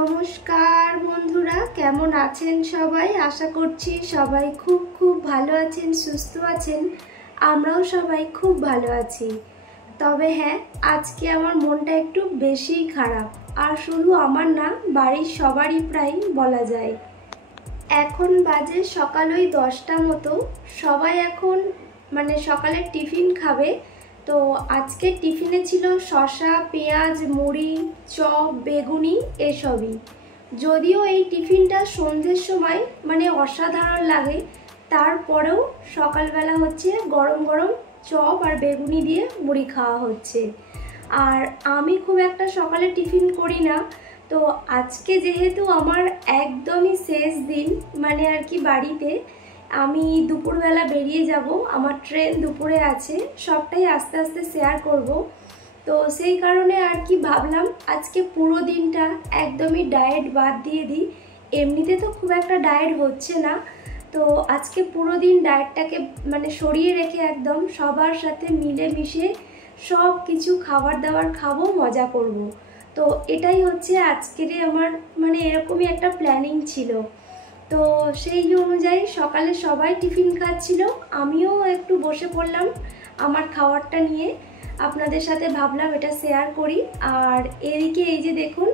নমস্কার বন্ধুরা, কেমন আছেন সবাই? আশা করছি সবাই খুব খুব ভালো আছেন, সুস্থ আছেন। আমরাও সবাই খুব ভালো আছি। তবে হ্যাঁ, আজকে আমার মনটা একটু বেশিই খারাপ। আর শুধু আমার না, বাড়ির সবারই প্রায় বলা যায়। এখন বাজে সকাল ওই 10টা মতো। সবাই এখন সকালের টিফিন খাবে। তো আজকে টিফিনে ছিল শসা, পেঁয়াজ, মুড়ি, চপ, বেগুনি এসবই। যদিও এই টিফিনটা সন্ধ্যের সময় অসাধারণ লাগে, তারপরেও সকালবেলা হচ্ছে গরম গরম চপ আর বেগুনি দিয়ে মুড়ি খাওয়া হচ্ছে। আর আমি খুব একটা সকালে টিফিন করি না। তো আজকে যেহেতু আমার একদমই শেষ দিন বাড়িতে, আমি দুপুরবেলা বেরিয়ে যাব, আমার ট্রেন দুপুরে আছে, সবটাই আস্তে আস্তে শেয়ার করব। তো সেই কারণে ভাবলাম আজকে পুরো দিনটা একদমই ডায়েট বাদ দিয়ে দিই। এমনিতে তো খুব একটা ডায়েট হচ্ছে না, তো আজকে পুরো দিন ডায়েটটাকে সরিয়ে রেখে একদম সবার সাথে মিলেমিশে সব কিছু খাবার দাবার খাবো, মজা করব। তো এটাই হচ্ছে আজকের আমার এরকমই একটা প্ল্যানিং ছিল। তো সেই অনুযায়ী সকালে সবাই টিফিন খাচ্ছিল, আমিও একটু বসে পড়লাম আমার খাবারটা নিয়ে। আপনাদের সাথে ভাবলাম এটা শেয়ার করি। আর এদিকে এই যে দেখুন,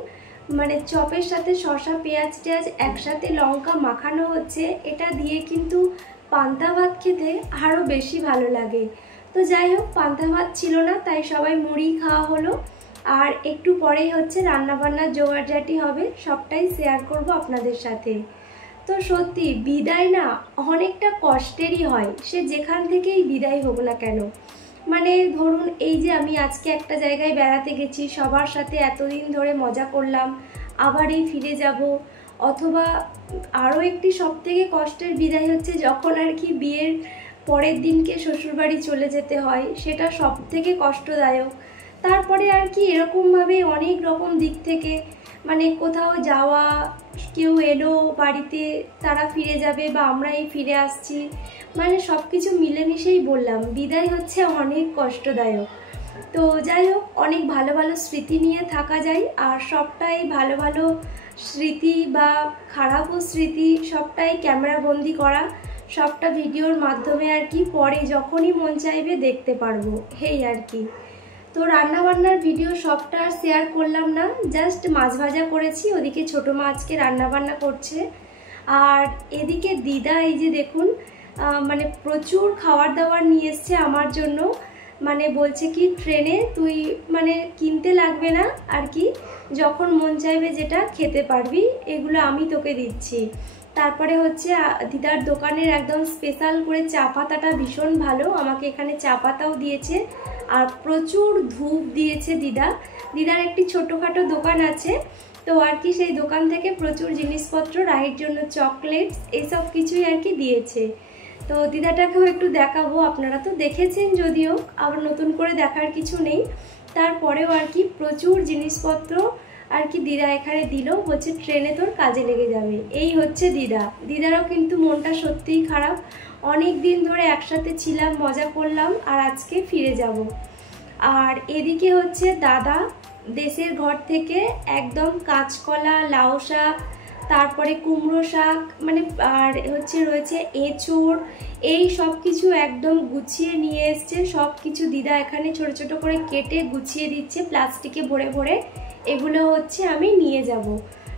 চপের সাথে শসা, পেঁয়াজ টেয়াজ একসাথে লঙ্কা মাখানো হচ্ছে। এটা দিয়ে কিন্তু পান্তা ভাত খেতে আরও বেশি ভালো লাগে। তো যাই হোক, পান্তা ভাত ছিল না, তাই সবাই মুড়ি খাওয়া হলো। আর একটু পরেই হচ্ছে রান্নাবান্নার জোগাড়জাটি হবে, সবটাই শেয়ার করব আপনাদের সাথে। তো সত্যি বিদায় না অনেকটা কষ্টেরই হয়, সে যেখান থেকেই বিদায় হোক না কেন। ধরুন এই যে আমি আজকে একটা জায়গায় বেড়াতে গেছি, সবার সাথে এতদিন ধরে মজা করলাম, আবার এই ফিরে যাব। অথবা আরও একটি সবথেকে কষ্টের বিদায় হচ্ছে যখন বিয়ের পরের দিনকে শ্বশুরবাড়ি চলে যেতে হয়, সেটা সবথেকে কষ্টদায়ক। তারপরে এরকমভাবে অনেক রকম দিক থেকে কোথাও যাওয়া, কেউ এলো বাড়িতে, তারা ফিরে যাবে বা আমরাই ফিরে আসছি, সব কিছু মিলেমিশেই বললাম বিদায় হচ্ছে অনেক কষ্টদায়ক। তো যাই হোক, অনেক ভালো ভালো স্মৃতি নিয়ে থাকা যায়। আর সবটাই ভালো ভালো স্মৃতি বা খারাপও স্মৃতি সবটাই ক্যামেরাবন্দি করা, সবটা ভিডিওর মাধ্যমে পরে যখনই মন চাইবে দেখতে পারবো, এই তো রান্নাবান্নার ভিডিও সবটা আর শেয়ার করলাম না, জাস্ট মাছ ভাজা করেছি, ওদিকে ছোটো মা আজকে রান্নাবান্না করছে। আর এদিকে দিদা এই যে দেখুন প্রচুর খাবার দাবার নিয়ে এসছে আমার জন্য। বলছে কি, ট্রেনে তুই কিনতে লাগবে না, যখন মন চাইবে যেটা খেতে পারবি, এগুলো আমি তোকে দিচ্ছি। তারপরে হচ্ছে দিদার দোকানের একদম স্পেশাল করে চা পাতাটা ভীষণ ভালো, আমাকে এখানে চা পাতাও দিয়েছে। আর প্রচুর ধূপ দিয়েছে দিদার একটি ছোটোখাটো দোকান আছে, তো সেই দোকান থেকে প্রচুর জিনিসপত্র, রাহির জন্য চকলেটস, এইসব কিছুই দিয়েছে। তো দিদাটাকেও একটু দেখাবো, আপনারা তো দেখেছেন যদিও, আবার নতুন করে দেখার কিছু নেই। তারপরেও প্রচুর জিনিসপত্র দিদা এখানে দিল, বলছে ট্রেনে তোর কাজে লেগে যাবে। এই হচ্ছে দিদারও কিন্তু মনটা সত্যিই খারাপ। অনেক দিন ধরে একসাথে ছিলাম, মজা করলাম, আর আজকে ফিরে যাব। আর এদিকে হচ্ছে দাদা দেশের ঘর থেকে একদম কাঁচকলা, লাউ শাক, তারপরে কুমড়ো শাক, আর রয়েছে এঁচোড়, এই সব কিছু একদম গুছিয়ে নিয়ে এসছে। সব কিছু দিদা এখানে ছোট ছোট করে কেটে গুছিয়ে দিচ্ছে প্লাস্টিকে ভরে ভরে, এগুলো হচ্ছে আমি নিয়ে যাব।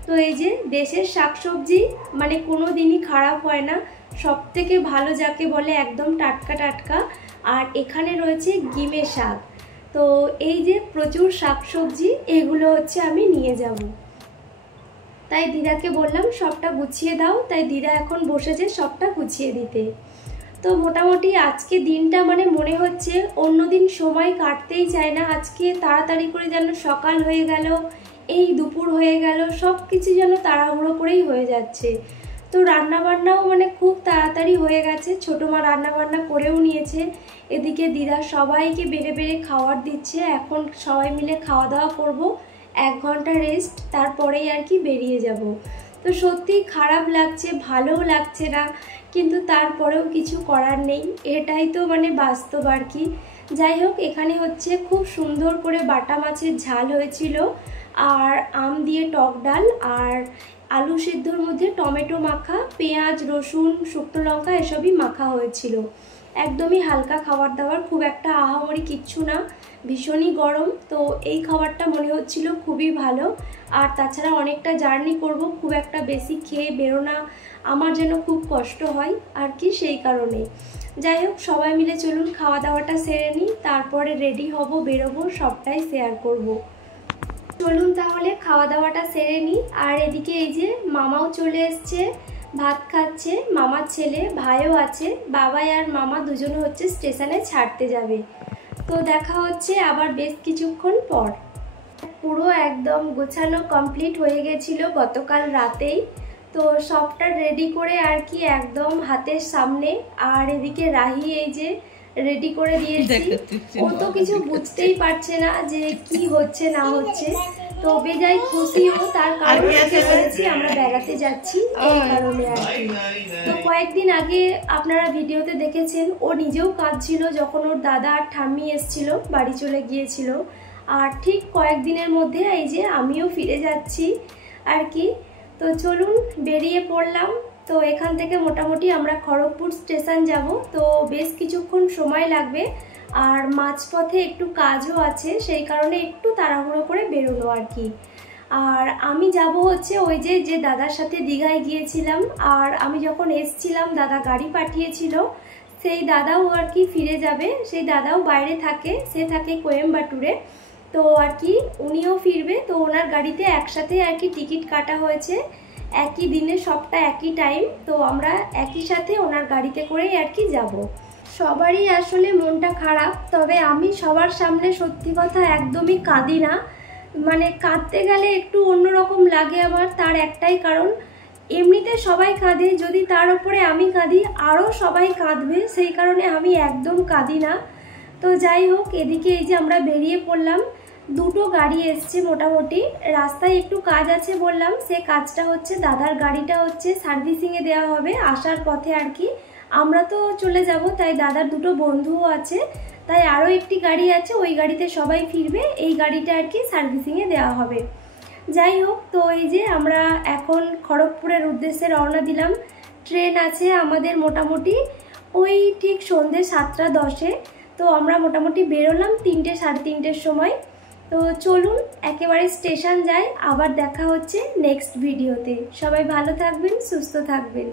তো এই যে দেশের শাকসবজি কোনো দিনই খারাপ হয় না, সব থেকে ভালো যাকে বলে একদম টাটকা টাটকা। আর এখানে রয়েছে গিমে শাক। তো এই যে প্রচুর শাকসবজি, এগুলো হচ্ছে আমি নিয়ে যাব। তাই দিদাকে বললাম সবটা গুছিয়ে দাও, তাই দিদা এখন বসেছে সবটা গুছিয়ে দিতে। তো মোটামুটি আজকে দিনটা মনে হচ্ছে অন্যদিন সময় কাটতেই চায় না, আজকে তাড়াতাড়ি করে যেন সকাল হয়ে গেল, এই দুপুর হয়ে গেল, সব কিছু যেন তাড়াহুড়ো করেই হয়ে যাচ্ছে। তো রান্নাবান্নাও খুব তাড়াতাড়ি হয়ে গেছে, ছোটো মা রান্নাবান্না করেও নিয়েছে। এদিকে দিদা সবাইকে বেড়ে বেড়ে খাবার দিচ্ছে, এখন সবাই মিলে খাওয়া দাওয়া করব, 1 ঘন্টা রেস্ট, তারপরেই বেরিয়ে যাব। তো সত্যি খারাপ লাগছে, ভালোও লাগছে না, কিন্তু তারপরেও কিছু করার নেই, এটাই তো বাস্তব যাই হোক, এখানে হচ্ছে খুব সুন্দর করে বাটা মাছের ঝাল হয়েছিল। আর আম দিয়ে টক ডাল, আর আলু সিদ্ধর মধ্যে টমেটো মাখা, পেঁয়াজ রসুন শুকনো লঙ্কা এসবই মাখা হয়েছিল। একদমই হালকা খাবার দাবার, খুব একটা আহামরি কিচ্ছু না, ভীষণই গরম। তো এই খাবারটা মনে হচ্ছিল খুবই ভালো। আর তাছাড়া অনেকটা জার্নি করব, খুব একটা বেশি খেয়ে বেরোনা আমার যেন খুব কষ্ট হয় আর কি, সেই কারণে। যাই হোক, সবাই মিলে চলুন খাওয়া দাওয়াটা সেরে নিই, তারপরে রেডি হব, বেরোবো, সবটাই শেয়ার করব। চলুন তাহলে খাওয়া দাওয়াটা সেরে নিই। আর এদিকে এই যে মামাও চলে এসছে, ভাত খাচ্ছে, মামার ছেলে, ভাইও আছে, বাবাই আর মামা দুজনে হচ্ছে স্টেশনে ছাড়তে যাবে। তো দেখা হচ্ছে আবার বেশ কিছুক্ষণ পর। পুরো একদম গোছানো কমপ্লিট হয়ে গেছিল গতকাল রাতেই। তো সবটা রেডি করে আর কি একদম হাতের সামনে। আর এদিকে রাহি এই যে রেডি করে দিয়েছি, ও তো কিছু বুঝতেই পারছে না যে কি হচ্ছে না হচ্ছে। তো বেজায় খুশিও, তার কারণ বলেছি আমরা বেড়াতে যাচ্ছি এই কারণে আর কি। তো কয়েকদিন আগে আপনারা ভিডিওতে দেখেছেন ও নিজেও কাঁদছিল যখন ওর দাদা আর ঠাম্মি এসছিল, বাড়ি চলে গিয়েছিল। আর ঠিক কয়েকদিনের মধ্যে এই যে আমিও ফিরে যাচ্ছি আর কি। তো চলুন বেরিয়ে পড়লাম। তো এখান থেকে মোটামুটি আমরা খড়গপুর স্টেশন যাব, তো বেশ কিছুক্ষণ সময় লাগবে। আর মাঝপথে একটু কাজও আছে, সেই কারণে একটু তাড়াহুড়ো করে বেরোনো আর কি। আর আমি যাব হচ্ছে ওই যে দাদার সাথে দীঘায় গিয়েছিলাম, আর আমি যখন এসছিলাম দাদা গাড়ি পাঠিয়েছিল, সেই দাদাও আর কি ফিরে যাবে। সেই দাদাও বাইরে থাকে, সে থাকে কোয়েম্বাটুরে। তো আর কি উনিও ফিরবে, তো ওনার গাড়িতে একসাথে আর কি টিকিট কাটা হয়েছে, একই দিনে সবটা একই টাইম। তো আমরা একই সাথে ওনার গাড়িতে করেই আর কি যাব। সবারই আসলে মনটা খারাপ, তবে আমি সবার সামনে সত্যি কথা একদমই কাঁদি না। মানে কাঁদতে গেলে একটু অন্যরকম লাগে আমার, তার একটাই কারণ, এমনিতে সবাই কাঁদে, যদি তার উপরে আমি কাঁদি আরও সবাই কাঁদবে, সেই কারণে আমি একদম কাঁদি না। তো যাই হোক, এদিকে এই যে আমরা বেরিয়ে পড়লাম, দুটো গাড়ি এসছে মোটামুটি। রাস্তায় একটু কাজ আছে বললাম, সে কাজটা হচ্ছে দাদার গাড়িটা হচ্ছে সার্ভিসিংয়ে দেওয়া হবে আসার পথে আর কি। আমরা তো চলে যাব, তাই দাদার দুটো বন্ধুও আছে, তাই আরও একটি গাড়ি আছে, ওই গাড়িতে সবাই ফিরবে, এই গাড়িটা আর কি সার্ভিসিংয়ে দেওয়া হবে। যাই হোক, তো এই যে আমরা এখন খড়গপুরের উদ্দেশ্যে রওনা দিলাম। ট্রেন আছে আমাদের মোটামুটি ওই ঠিক সন্ধ্যে 7:10-এ। তো আমরা মোটামুটি বেরোলাম 3টে সাড়ে 3টের সময়। তো চলুন একেবারে স্টেশন যাই, আবার দেখা হচ্ছে নেক্সট ভিডিওতে। সবাই ভালো থাকবেন, সুস্থ থাকবেন।